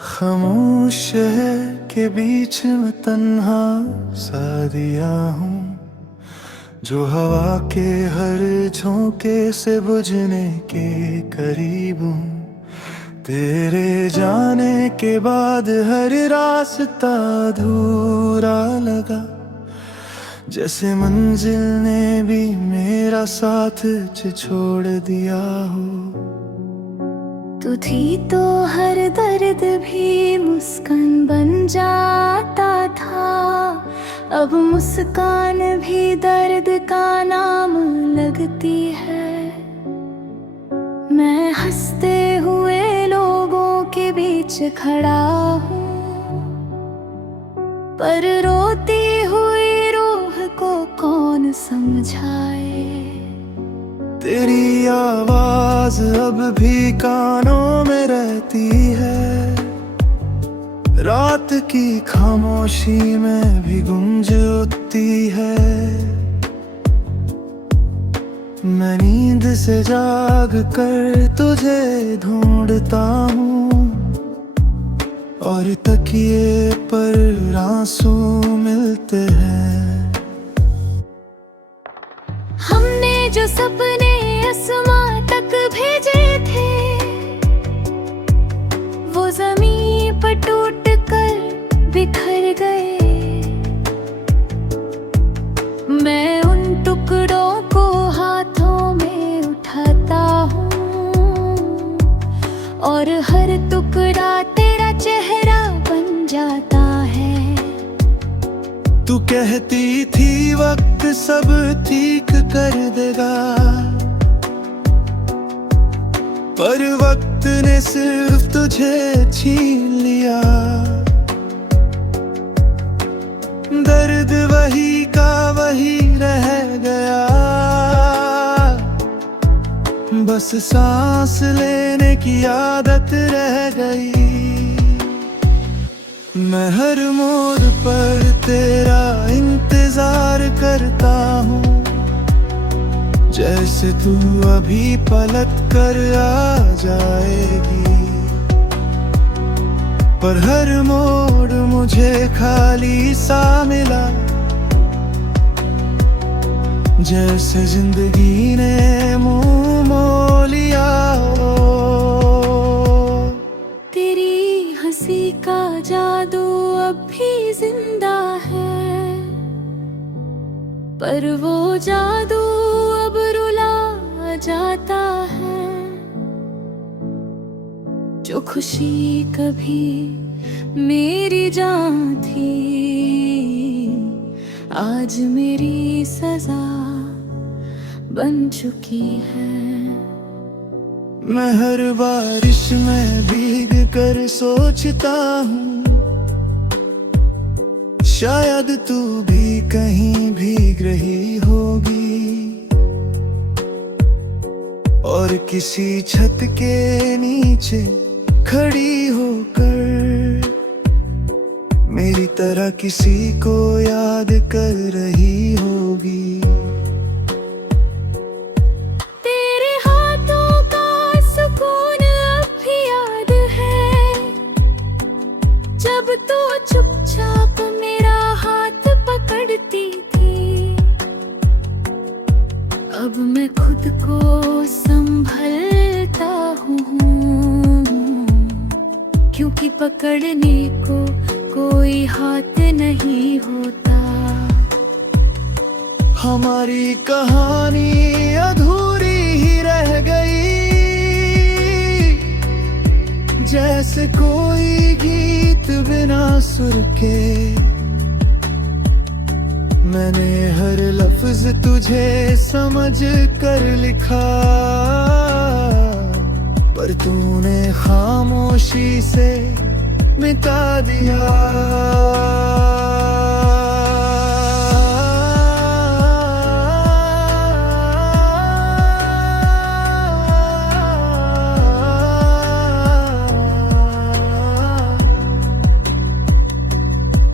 खामोश शहर के बीच में तन्हा सा दिया हूँ, जो हवा के हर झोंके से बुझने के करीब हूँ। तेरे जाने के बाद हर रास्ता अधूरा लगा, जैसे मंजिल ने भी मेरा साथ छोड़ दिया हो। तू थी तो हर दर्द भी मुस्कान बन जाता था, अब मुस्कान भी दर्द का नाम लगती है। मैं हंसते हुए लोगों के बीच खड़ा हूँ, पर रोती हुई रूह को कौन समझाए। तेरी आवाज अब भी कानों में रहती है, रात की खामोशी में भी गूंज उठती है। मैं नींद से जाग कर तुझे ढूंढता हूँ, और तकिए पर आंसू मिलते हैं। हमने जो सपने आसमां तक भेजे थे, वो ज़मीं पर टूट कर बिखर गए। मैं उन टुकड़ों को हाथों में उठाता हूँ, और हर टुकड़ा तेरा चेहरा बन जाता है। तू कहती थी वक्त सब ठीक कर देगा, पर वक्त ने सिर्फ तुझे छीन लिया। दर्द वही का वही रह गया, बस सांस लेने की आदत रह गई। मैं हर मोड़ पर तेरा इंतजार करता हूँ, जैसे तू अभी पलट कर आ जाएगी। पर हर मोड़ मुझे खाली सा मिला, जैसे जिंदगी ने मुंह मोड़ लिया हो। तेरी हंसी का जादू अब भी जिंदा है, पर वो जादू अब रुला जाता है। जो खुशी कभी मेरी जान थी, आज मेरी सजा बन चुकी है। मैं हर बारिश में भीग कर सोचता हूँ, शायद तू भी कहीं भीग रही होगी, और किसी छत के नीचे खड़ी होकर मेरी तरह किसी को याद कर रही होगी। तेरे हाथों का सुकून अब भी याद है, जब तू चुपचाप मेरा हाथ पकड़ती थी। अब मैं खुद को संभलता हूँ, क्योंकि पकड़ने को कोई हाथ नहीं होता। हमारी कहानी अधूरी ही रह गई, जैसे कोई गीत बिना सुर के। मैंने हर लफ्ज तुझे समझ कर लिखा, पर तूने खामोशी से मिटा दिया।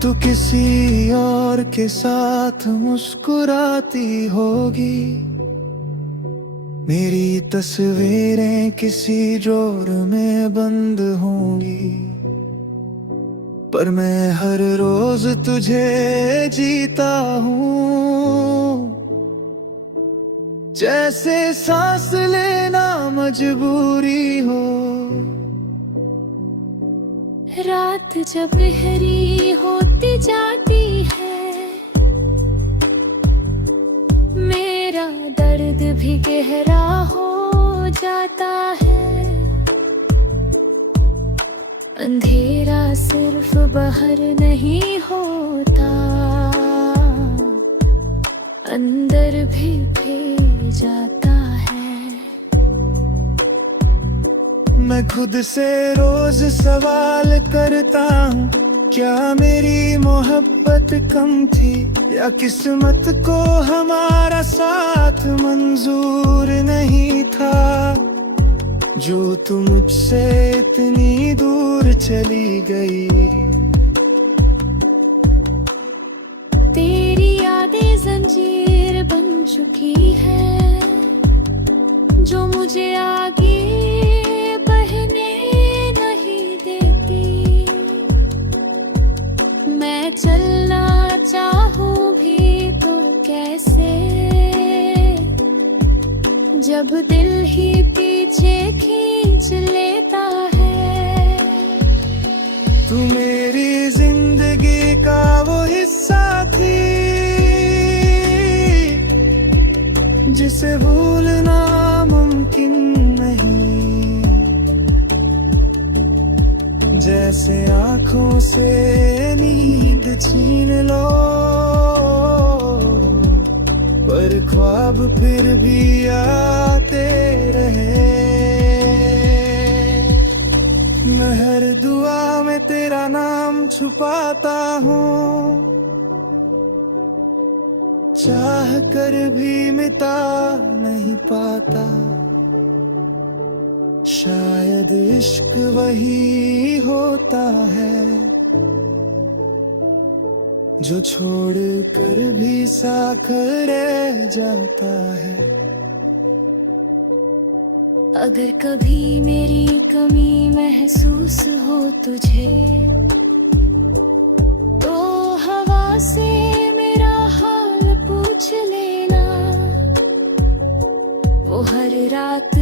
तू किसी और के साथ मुस्कुराती होगी, मेरी तस्वीरें किसी ड्रॉर में बंद होंगी। पर मैं हर रोज तुझे जीता हूँ, जैसे सांस लेना मजबूरी हो। रात जब गहरी होती जाती है, मेरा दर्द भी गहरा हो जाता है। अंधेरा सिर्फ बाहर नहीं होता, अंदर भी जाता है। मैं खुद से रोज सवाल करता हूँ, क्या मेरी मोहब्बत कम थी, या किस्मत को हमारा साथ मंजूर नहीं था, जो तू मुझसे इतनी दूर चली गई। तेरी यादें जंजीर बन चुकी है, जो मुझे आगे बढ़ने नहीं देती। मैं चलना चाहूं भी तो कैसे, जब दिल ही पीछे खींच लेता है। तू मेरी जिंदगी का वो हिस्सा थी, जिसे भूलना मुमकिन नहीं। जैसे आँखों से नींद छीन लो, पर ख्वाब फिर भी आते रहे। मैं हर दुआ में तेरा नाम छुपाता हूँ, चाह कर भी मिटा नहीं पाता। शायद इश्क वही होता है, जो छोड़ कर भी साथ रह जाता है। अगर कभी मेरी कमी महसूस हो तुझे, तो हवा से मेरा हाल पूछ लेना। वो हर रात